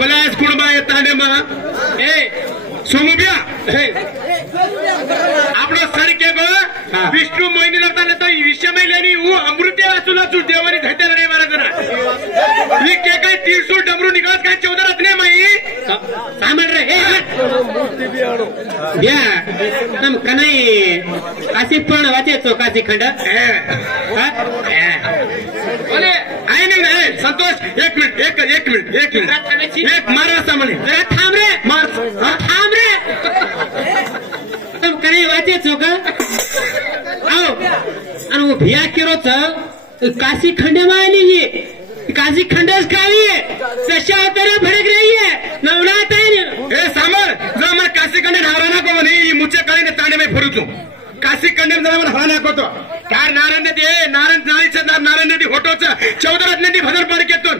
बलास कुणबा येताने मा ए सोमुबिया આપણો સર કે વિષ્ણુ મોહિની લગતા તો વિષયમય લેની હું અમૃતે વાસુલા છું દેવાની ધૈતે લડે મારા જરા ઈ કે કઈ 300 ડમરૂ નીકળત કઈ 14 રત્ને મઈ સાંભળ રે એ મૂર્તિ બિયાણો યા તમ કનઈ કાશી પણ વાચે છો કાશી ખંડ ઓલે આઈ નહીં સંતોષ એક મિનિટ એક મારા સામે જરા થામ રે માર થામ રે तम कने वाचे छो का आओ अन वो भिया केरो छ काशी खंड में आली है काशी खंडस खावी है सशा तरह भड़क रही है नवराता है ए सामर जो हमर काशी खंड हराना को नहीं ये मुझे कने ताने में फरू छू काशी खंड में हमर हराना को तो कार नारायण नदी नारायण छ नारायण नदी होटो छ 14 रत्न नदी भदर पड़ के तो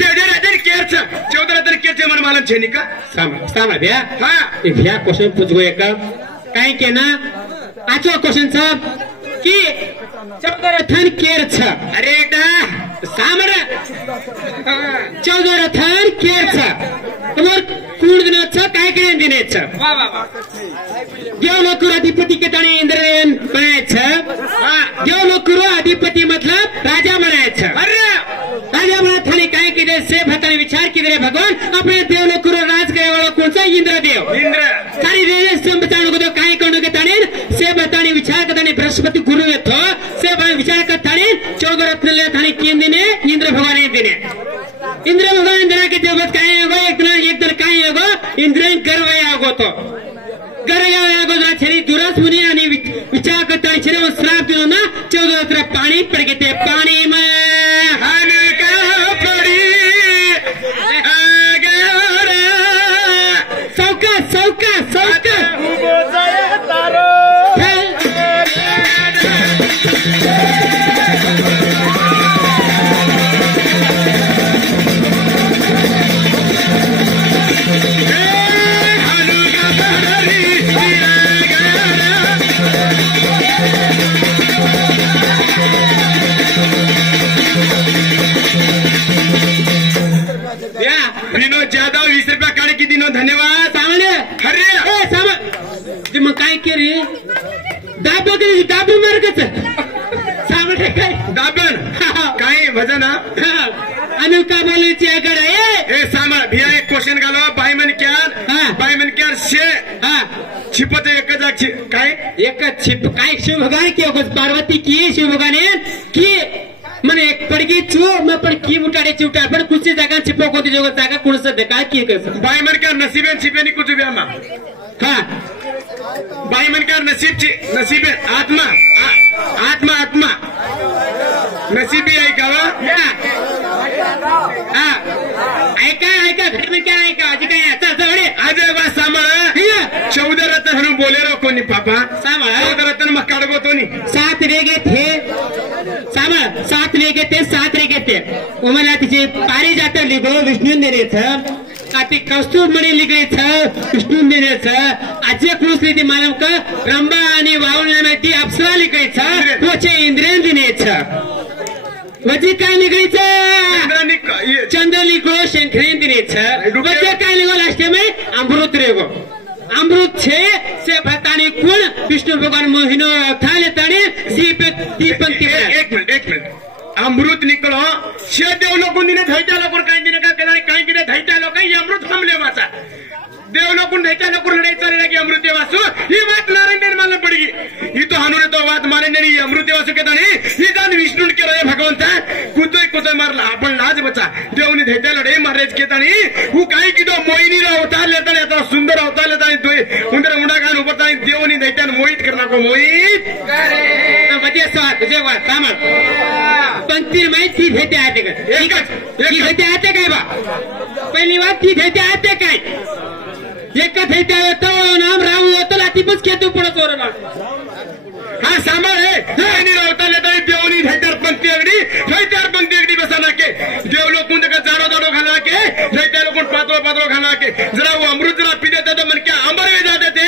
14 रत्न केर छ 14 रत्न केर छ मन मालूम छे निका सामर भैया हां ये भैया क्वेश्चन पूछ गो एक काय के ना आचो क्वेश्चन साहब की 14 रथन केर छ अरे बेटा सामर 14 रथन केर छ तमोर कूण दिन छ काय करे दिन छ वाह वाह वाह देवलोकुर अधिपति के तणे इंद्रन बनाए छ हां देवलोकुर अधिपति मतलब राजा बनाए छ अरे राजा बना थाली काय की से भतने विचार की दे भगवान अपने देवलोकुर राज करे वाला कौन सा इंद्रदेव इंद्र सारी रेले से बचाने को तो काय करने के तणे से बताने विचार के तणे बृहस्पति गुरु ने तो से विचार का तणे 14 रत्न ले थाली किन दिने इंद्र भगवान दिने इंद्र भगवान इंद्र के देवत काय होगो एक दिन काय होगो इंद्र गर्वय आगो तो गर्वय आगो ना छरी दुरस मुनि आणि विचार करता छरी वो श्राप दिनो ना 14 रत्न पानी पड़ गए थे पानी में हल्का पड़ी सौका सौका सौका उबो जाए तारो विनोद जाधव 20 रुपया काढे की दिनो धन्यवाद सामने अरे ए सामने जी मग काय केली दाबो मार्गच सामने काय दाबन काय भजन अनु का बोलायची आकडे ए सामने भिया एक क्वेश्चन घालो बायमन क्यार शे छिपत एक जाग काय एक छिप काय शिव भगवान की पार्वती की शिव भगवान की मने एक पड़गी छू मैं पर की मुटाड़े चुटा पर कुछ जगह छिपो को दी जगह जागा कौन सा देखा की कर भाई मन का नसीबे छिपे नहीं कुछ भी आमा हां भाई मन का नसीबे आत्मा आत्मा आत्मा नसीबी आहे का हां ऐका घर में क्या ऐका आज काय चल चल आज बा सांभाळ 14 रत्न हनु बोलेरो कोणी पापा सांभाळ 14 रत्न मग काढगो तोनी 7 रेगे थे सांभाळ 7 रेगे थे 7 रेगे थे उमला तिचे पारिजात लिगो विष्णू देने छ काती कस्तूर मणी लिगली छ विष्णू देने छ आजे कुसली ती मालम का रंबा आणि वावळने में ती अप्सरा लिगली छ पोचे इंद्रेन दिने छ वजी काय निगली छ चंद्र लिगो शंखरेन दिने छ वजी काय लिगो लास्ट में अमृत रेगो अमृत छे से भतानी कुण विष्णु भगवान मोहिनो थाले ताने दीपन एक मिनट अमृत निकलो शे देव लोकून दिने धैटा लोकून काय दिने का केला काय किने धैटा लोक ही अमृत हमले वाचा देव लोकून धैटा लोकून लढाई चालले लगे अमृत देवासु ही बात नारायण मालूम पड़गी ही तो हनुरे तो बात मारे नहीं अमृत देवासु के ताने ही दान विष्णु के रे भगवंत कुतोय मारला आपण लाज बचा देवनी धैटा लढाई मारेज के ताने हु काय किदो मोहिनी रा अवतार लेता लेता सुंदर अवतार लेता तो उंदर मुंडा गान उपता देवनी धैटान मोहित करना को मोहित करे वजे स्वाद तुझे बात सामर पंक्ति में थी भेटे आते का ठीक है भेटे आते काय बा पहली बात थी भेटे आते काय एक भेटे तो नाम राम होतो लातीपच केतू पडत ओरला हा सांभाळ हे देवनी रावता लेता देवनी धैटार पंक्ति अगडी बसाना के देव लोग कुंद का जारो खाना के धैटा लोग पातळ खाना के जरा वो अमृत जरा पी देते तो मन क्या अंबर में जाते थे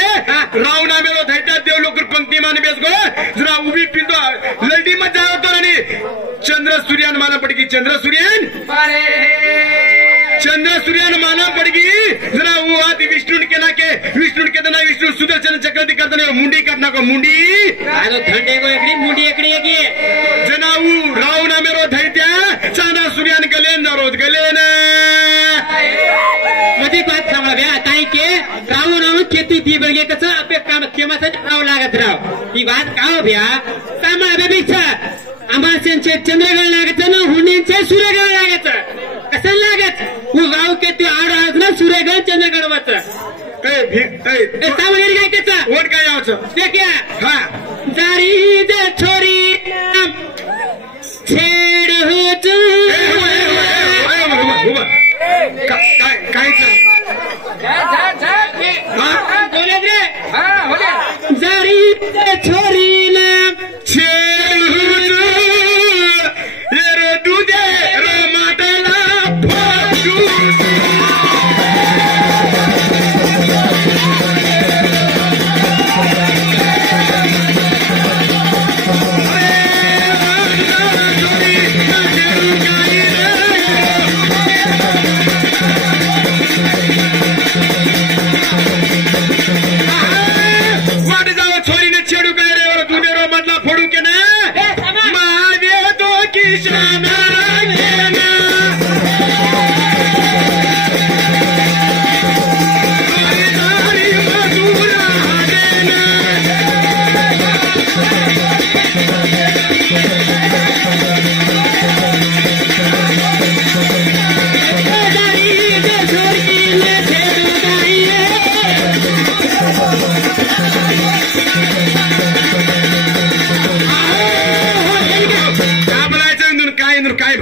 राव नामे लो धैटा देव लोग पंक्ति मान बेस गो जरा उभी पिंदो लंडी में जाओ तो रानी चंद्र सूर्यान माना पड़गी चंद्र सूर्यान माना जरा वो आती विष्णु के ना के विष्णु के ना विष्णु सुदर्शन चक्र दी करता नहीं मुंडी काटना को मुंडी आज ठंडे को एकड़ी मुंडी एकड़ी की जनाऊ राव ना मेरो दैत्या चांदा सूर्यान गले न रोज गले न मध्ये बात सांगा बे ताई के राव नाव केती ती बगे कसं आपे काम केमाचं राव लागत राव ही बात का हो भ्या सामा बे बिचा अमास्यांचे चंद्रगण लागत ना हुंडींचे सूर्यगण लागत कसं लागत वो गाव के ते आड आज ना सूर्यगण चंद्रगण वाच सावगेरी काय त्याचा वोट काय यावचं ते क्या हा जारी जे छोरी छेड होत काय बोले रे जारी जे छोरी ना छेड रो दुधे रो माटला फोडू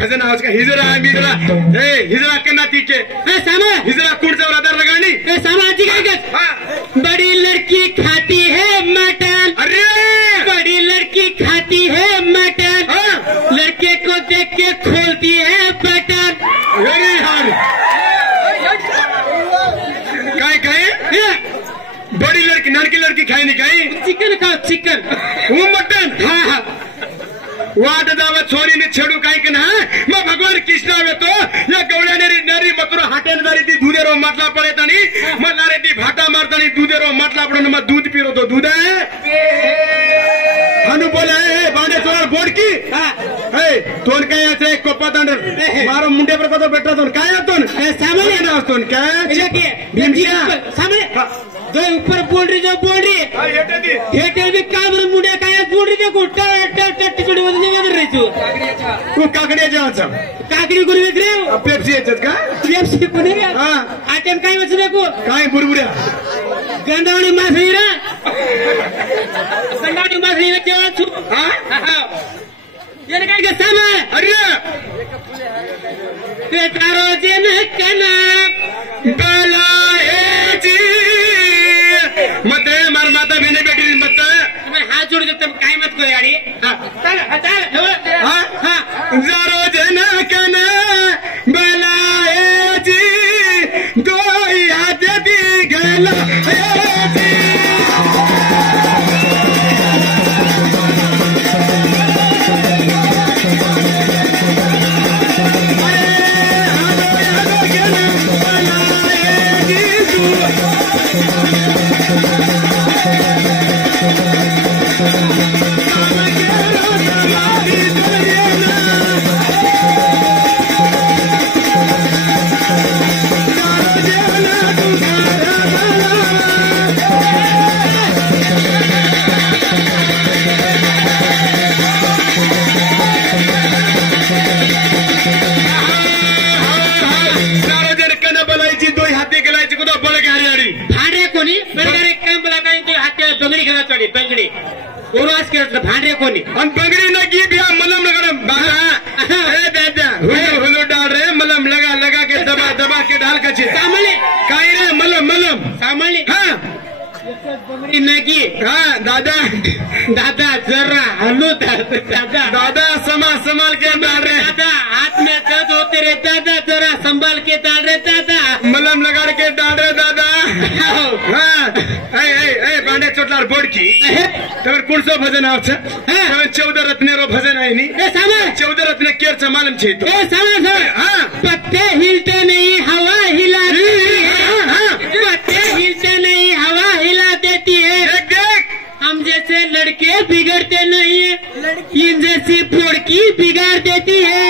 भजन आवाज का हिजरा बिजरा हिजरा के नाती के सामा हिजरा कुण से राधा लगानी सामाजी काय कर बड़ी लड़की खाती है मटन अरे बड़ी लड़की खाती है मटन लड़के को देख के खोलती है बटन अरे यार काय बड़ी लड़की नानकी लड़की खाई नहीं खाई चिकन खाओ चिकन वो मटन हाँ वाट जावं छोरीने छेडू काय की ना मग भगवान कृष्ण येतो या गवळ्याने नरी मथुरा हाटेन जारी ती दुधेरो माटला पडत आणि मग नारे ती भाटा मारतानी दुधेरो माटला पडून मग दूध पिरवतो दूध हनु बोले बांडे सोळा बोडकी तोंड काय याचं कोपा तांड मारो मुंडे पर कतो बेटा तोंड काय तोंड सामान्य ना तोंड काय भीमसिया सामने जो ऊपर बोल रही हेटे भी काम मुंडे काय बोल रही देखो टिचुडी मध्ये रही तू काकड्याच्या वाचा काकडी गुरु रे पेप्सी याच्यात का पेप्सी कोणी रे आटेम काय वाच देखो काय बुरबुऱ्या गंधावणी मासळी गंधावणी मासळी जेव्हा छू याने काय का सामा अरे ते तारो जन कना बलाएची मत मार माता बहिणी बेटी मत हात जोड देतो काय मत को गाडी जरो जन कन बलाएची दो याद दी गला बंगडी कोणास केलं भांडे कोणी आणि बंगडी न की बिया मलम लगा बाबा दादा हुलो डाल रे मलम लगा लगा के दबा दबा के डाल कचे सामले काय रे मलम मलम सामले हाँ बंगडी नगी हाँ दादा दादा जरा हलो दादा दादा संभाल के डाल रे दादा हाथ में दर्द होते रे दादा जरा संभाल के डाल रे दादा मलम लगा के डाल रे दादा हाँ बांडे चोटलार बोडकी तर कुणसो भजन आवचं 14 रत्नेरो भजन आहे नी 14 रत्न केरचं मालम छे तो पत्ते हिलते नहीं हवा हिला इंजन से फोड़की बिगाड़ देती है।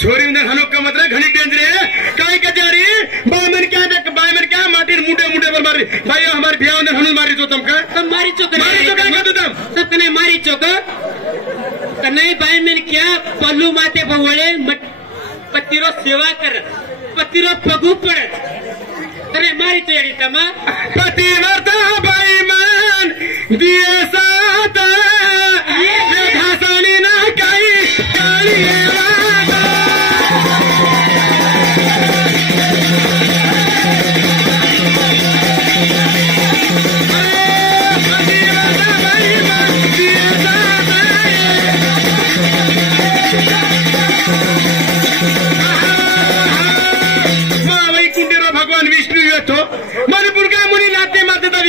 छोरी उन्हें हनो का मतलब घनी डेंजर है। काय का जारी बायमन क्या माटिर मुंडे पर मारी भाई हमारे भैया उन्हें हनु मारी तो तुमका तुम मारी चोक तुम कने मारी चोक कने बायमन क्या पल्लू माते बहुळे पतिरो सेवा कर पतिरो पगू पडत कने मारी तो येडी तमा पतिवर्ता बायमन दिए साथ ये घासणी ना काही काळी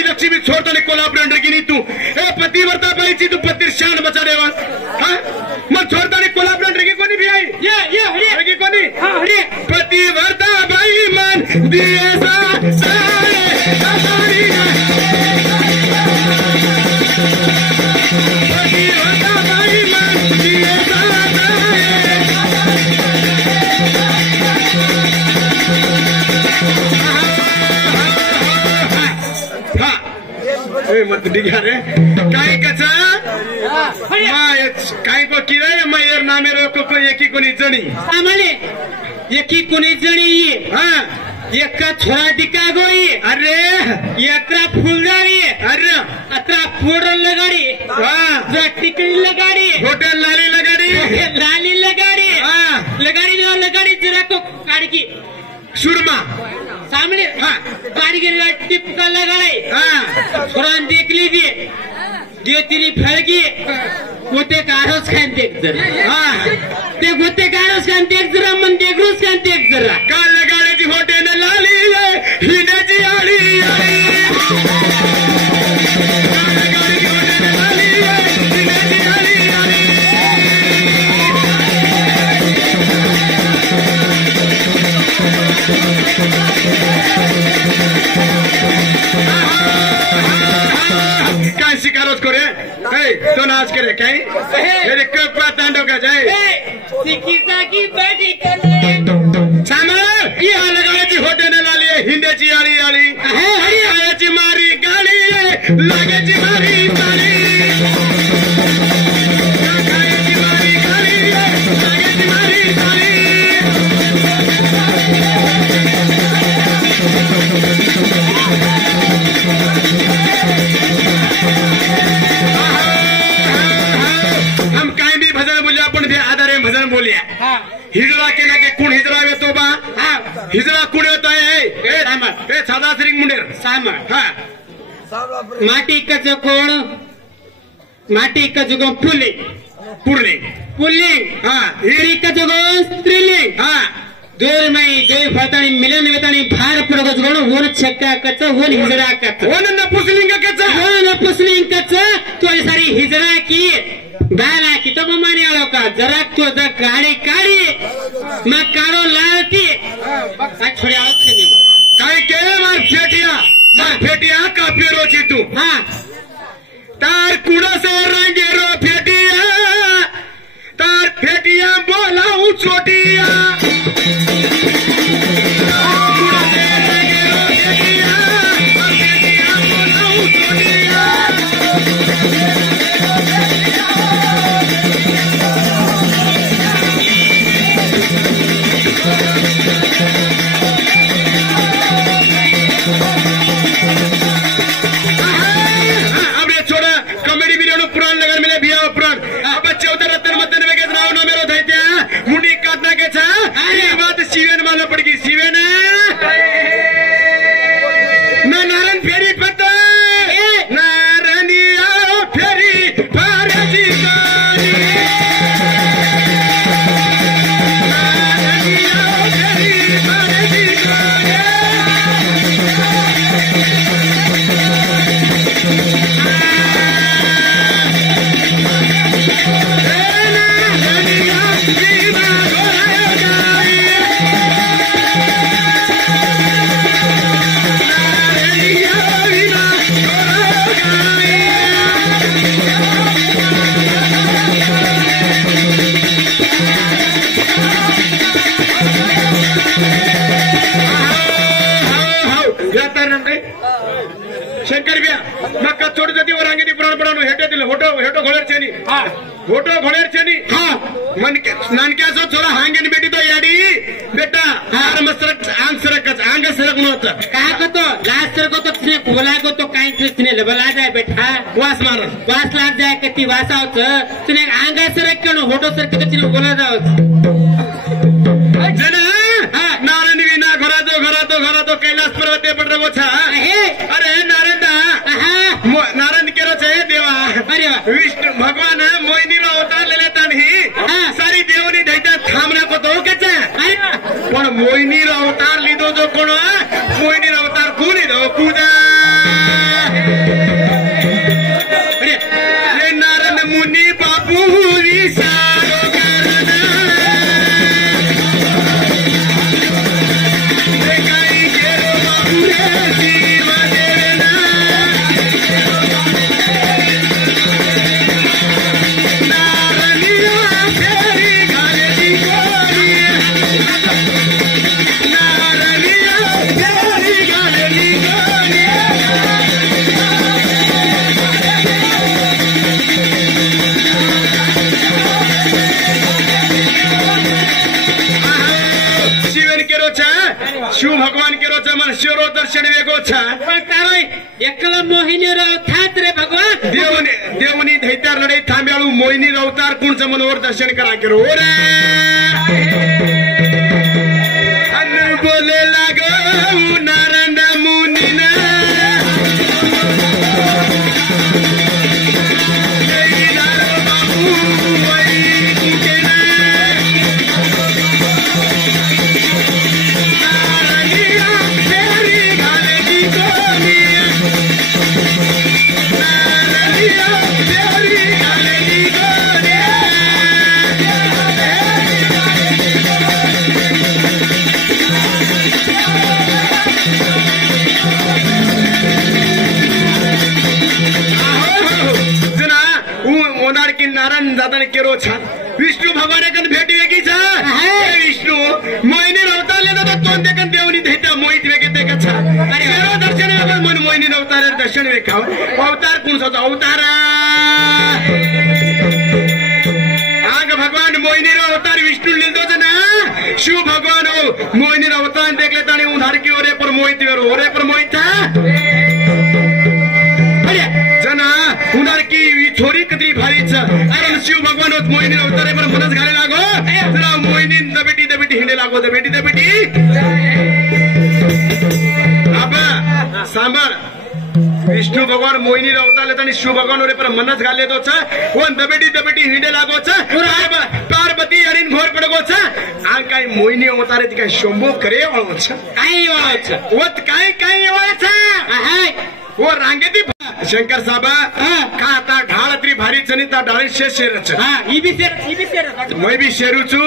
लक्ष्मी छोड़ता कोलाबरेटर की नहीं तू पतिवर्ता पाई तू पति शान बचा देवा मग छोड़ता कोलाबरेटर की कोणी भी आई ये की कोणी पतिवर्ता बाई मन दिए पतिवर्ता बाई मन दिए मत डिगा रे काय कचा काय को किराय मयर नामे को एकी कोणी जणी आम्हाले एकी कोणी जणी ये एका छोरा दिका गोई अरे एकरा फुलदारी अरे अत्रा फोडल लगाडी जो टिकली लगाडी होटल लाली लगाडी लगाडी जरा को काडकी सुरमा सामने गाड़ी के टिप का लगाए छोरा देख लीजिए जे तिनी फळगी गोते कारोस खान देख जरा ते गोते कारोस खान देख जरा मन देखरूस खान देख जरा काल लगाड्याची होटेल लाली हिंडाची आळी काल लगाड्याची होटेल लाली हिंडाची आळी काय शिकारोच करे तो नाच करे काय मेरे कपड़ा तांडव का जाए सिक्कीचा की बडी करे सामर ये लगाड्याची होटेल लाली हिंड्याची आळी आयाची मारी गाडी लागाची मारी गाडी खायाची मारी गाडी लागाची मारी गाडी हम काही भी भजन बोलिया आपण भी आधारे भजन बोलिया हिजरा केला की कोण हिजरा येतो बा हिजरा कोण येतो आहे साधा सिंग मुंडेर माटी कच कोण माटी कच गो पुल्लिंग हिरी कच गो स्त्रीलिंग दोर मई दोय फताणी मिलन वेताणी भार प्रगत गण वन छक्का कच वन हिजरा कच वन नपुसलिंग कच तो सारी हिजरा की बाला की तो ममानी आलो का जरा तो गाड़ी मैं कारो लालती छोड़ी आओ काय के मार फेटिया का फेरो छी तू तार कुड़ा से रंगे रो फेटिया तार फेटिया बोलाऊ चोटिया कुड़ा से रंगे रो फेटिया बोलाऊ चोटिया शिवेन माला पड़गी शिवेन मैं नारायण फेरी पता नारायणिया फेरी पारजी गानी नारायणिया फेरी पारजी गानी नारायणिया जीवा गोरा गाई शंकर बिया मग छोट जाती रांगेनी प्राण पडानो हेटे दिले होटो हेटो घोडेरचेनी होटो घोडेरचेनी नानक्याचो थोडा हांगेनी बेटी तो याडी बेटा हार मसरक आंग सरक नव्हतं काय करतो लास्ट सरकतो तिने बोला तो काही तिने लबला जाय बेटा वास मार वास लाग जाय कती वासावच तिने अंगा सरक केलं होटो सरक तिने बोला जाव जना नारायण विना घरातो कैलास पर्वते पड रगो छा अरे नारायण केरो छे देवा अरे विष्णु भगवान मोहिनी रो अवतार लेले तानी सारी देवनी दैता थामना को तो केचा पण मोहिनी रो अवतार लीधो जो कोण मोहिनी रो अवतार कोणी दो पूजा अरे नारायण मुनि बापू सारो करना काही गेलो बापू रे जीवा देना शिव भगवान के रोचा मन शिवरो दर्शन वेगो छा पण काय एकला मोहिनी राव थात रे भगवान देवनी दैत्यार लढाई थांब्याळू मोहिनी अवतार कुणचं मनोहर दर्शन करा केरो रे अन्न बोले लागो नारायण मुनीना नारायण दादा ने केरो छा विष्णु भगवान कन भेटी वेगी छा विष्णु मोहिनी अवतार लेना तो तोंड देखन देवनी दैत्य मोहित वेगे ते कछा केरो दर्शन वेगो मन मोहिनी अवतार दर्शन वेखाव अवतार कोण सो अवतार आग भगवान मोहिनी अवतार विष्णु लेंदो जना शिव भगवान मोहिनी अवतार देखले ताने उधार की ओरे पर मोहित वेरो ओरे पर मोहित जना उन्हार की छोरी कधी भारीच कारण शिव भगवान होत मोहिनी अवतारे पण मनच घाले लागो जरा मोहिनी दबेटी हिंडे लागो दबेटी आबा सांभाळ विष्णु भगवान मोहिनी अवतार लेता आणि शिव भगवान ओरे पर मनच घाले तो छ वन दबेटी हिंडे लागो छ पार्वती आणि घोर पडगो छ आ काय मोहिनी अवतारे ती काय शंभू करे वाळो छ काय वाळो छ वत काय वाळो छ वो रांगेती शंकर साबा का आता ढाळ तरी भारी चनी ता डाळी शेरच ई बी शेर मैं भी शेरूचू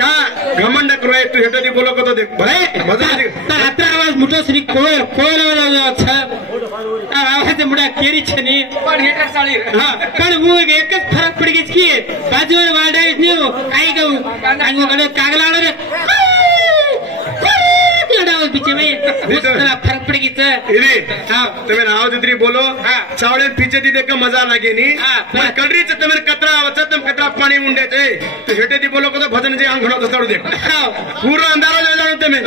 का घमंड करोय तू हेटदी बोलो को तो देख भाई मजा आता आवाज मुठो श्री कोळ अच्छा आवाज मुडा केरी छनी पण हेटर चाळी पण वो एकच फरक पडी गेच की बाजूवर वाडाईस न्यू काय गऊ आणि गडो कागलाळ रे आवाज पीछे में फरक पड़ी गई तुम्हें आवाज इतनी बोलो चावड़े पीछे दी देख मजा लगे नी कलरी तुम्हें कतरा आवच तुम कतरा पानी मुंडे थे तो हेटे दी बोलो को तो भजन जे आंगणो तो दे पूरा अंधारा ले जानो तुम्हें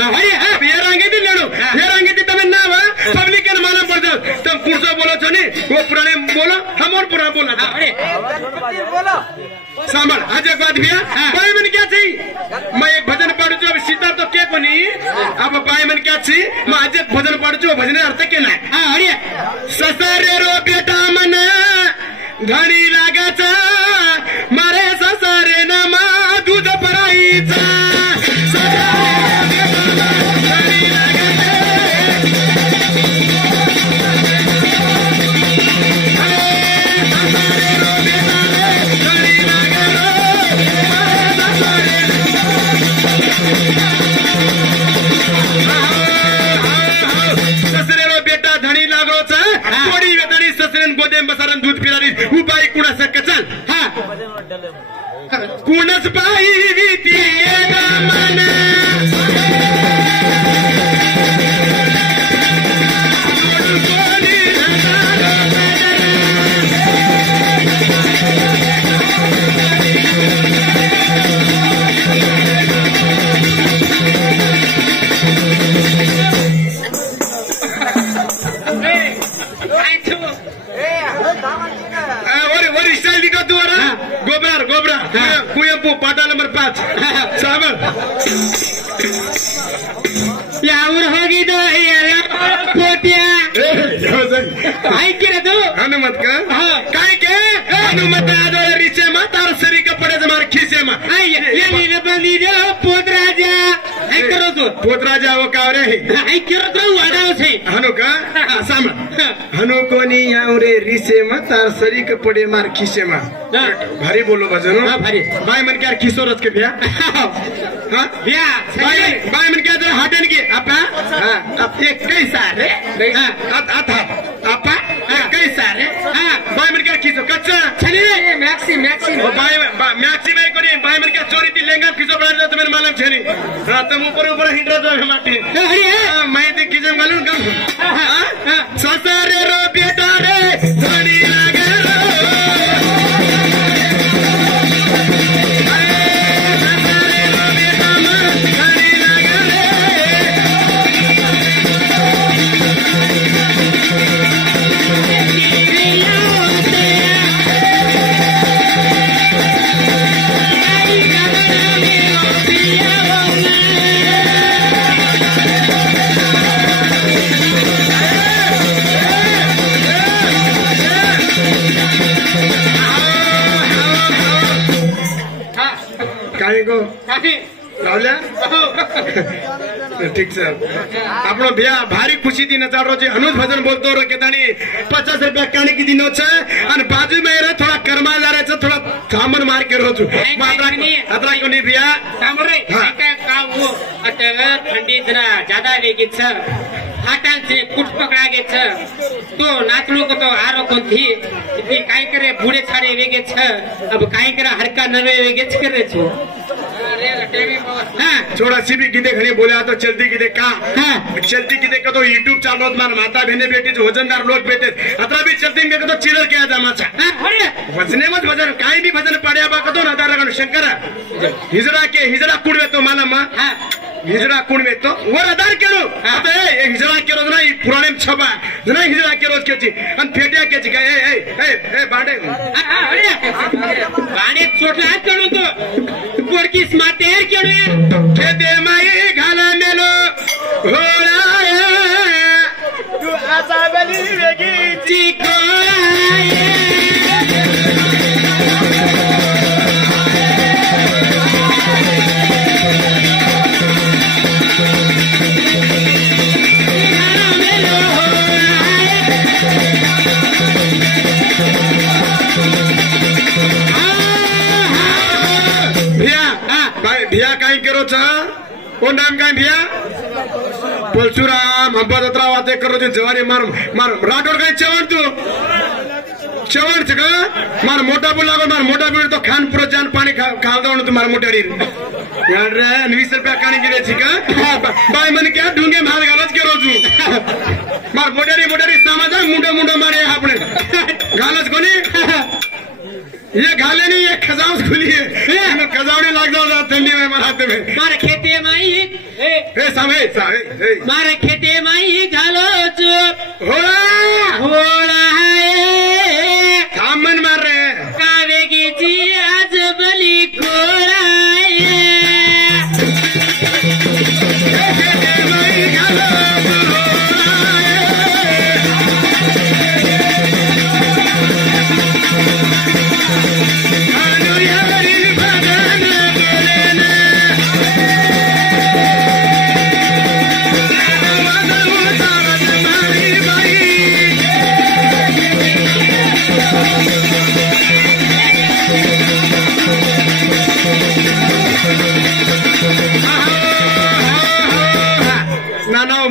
ये रांगे दी लेनो ये रांगे दी तुम्हें ना वा पब्लिक के मालूम पड़ जाओ तुम कुर्सो बोलो छो नी वो पुराने बोलो हम और पुराना बोला था बोलो सांभळ आज एक बात भैया बाय मन क्या चाहिए मैं एक भजन पाडू जो सीता तो के कोनी अब बाय मन क्या छी मैं आज एक भजन पाडू जो भजन अर्थ के नाही अरे ससरे रो बेटा मन घणी लागाचा मारे ससरे ना मा दूध पराईचा दूध पिरारी उपाय कुणा सकचाल यावर ಹೋಗಿದ್ದು पोट्या ऐक रे तू हनुमत का काय के हनुमत आदोळ रिचे मा तार सरी कपड्याचं मार खिसे मा ये बंदिले पोतराजा ऐक करो तू पोतराजा व कावरे ऐक करो तू वाडाव छे हनु का साम हनु कोणी यावरे रिसे मा तार सरी कपडे मार खिसे मा भारी बोलो भजन भारी बाय मन क्या खिसोरच के भ्या हां भ्या बाय मन क्या जरा हाटेन की आपा हां आप एक कैसा रे आता आपा कैसा रे हां बाय मन क्या खिसो कच्चा छने मॅक्सी बाय मॅक्सी बाय कोणी बाय मन क्या चोरी ती लेंगा खिसो बना तो मेरे मालूम छेनी हां तुम ऊपर हिंडरा जो माटी मैं ते खिसो मालूम कम ससरे रो बेटा रे धड़ी लागे ठीक सर આપણો ભ્યા ભારી ખુશીથી નચારો છે અનુજ ભજન બોલતો રો કેતાની 50 રૂપિયા કાણી કી દિનો છે અને બાજુમાં એરે થોડા કર્માદારે છે થોડા સામન માર કે રો છું અતરા કોની ભ્યા सामोरे काय काव अटल थंडी जरा ज्यादा वेगीत छ हाटांचे कुट पकड़ा गे छ तो नाचलो को तो आरो कोंथी इतनी काय करे बूढ़े छाड़े वेगे छ अब काय करे हरका नवे वेगे छ करे छो छोड़ा सीबी किदे घणी बोल्या तो चलती किदे का चलती किदे का तो यूट्यूब चालवत मार माता बहिणी बेटी वजनदार लोक भेटे अतरा भी चलती में तो चिलर क्या जमाचा वजने मत वजन काय भी भजन पाड्या बा कतो ना दारा शंकर हिजरा कुडवे तो मालमा हिजरा कुडवे तो वर आधार केलो आता ए हिजरा केलो ना पुराणे छबा ना हिजरा केलो केची अन फेट्या केची काय ए बाडे गाणे चोटला कणो तो पोरकी स्मार्टेर केलो खेते माई घाला मेलो होला तू आता बली वेगी चिको भिया काय करो छ कोण नाम काय भिया परशुराम हंपदत्रा वाते करो ते जवारी मार राठोड काय चवण तू चवण छ का मार मोटा बुल लागो मार मोटा बुल तो खान पुरो जान पाणी खाल दवण तू मार मोटाडी यार रे 20 रुपया काणी गिरे छी का बाय मन क्या ढुंगे माल गालच करो तू मार मोटाडी समाज मुंडो मारे आपने गालच कोणी ये घाले नहीं ये खजाव खुली है खजावने लाग जाओ ठंडी में मनाते में मारे खेते माई मारे खेते माई घालो चुप होला है सामन मार रहे कावे की जी आज बली कोड़ा खेते माई घालो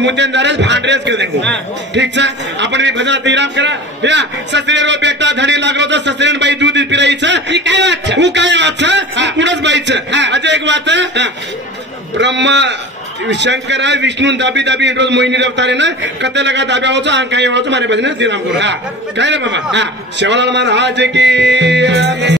मुद्देदारच भांडरेच के देखो ठीक छ आपण भी भजन विराम करा या ससरे रो बेटा धडी लागलो तो ससरेन बाई दूध पिरायचं ही काय वाट छ हु काय वाट छ कुणच बाईचं अजय एक वाट ब्रह्म शंकर विष्णु दाबी रोज मोहिनी रवतारे ना कते लगा दाब्या होतो आणि काही होतो मारे भजन विराम करा काय रे बाबा शेवालाल महाराज की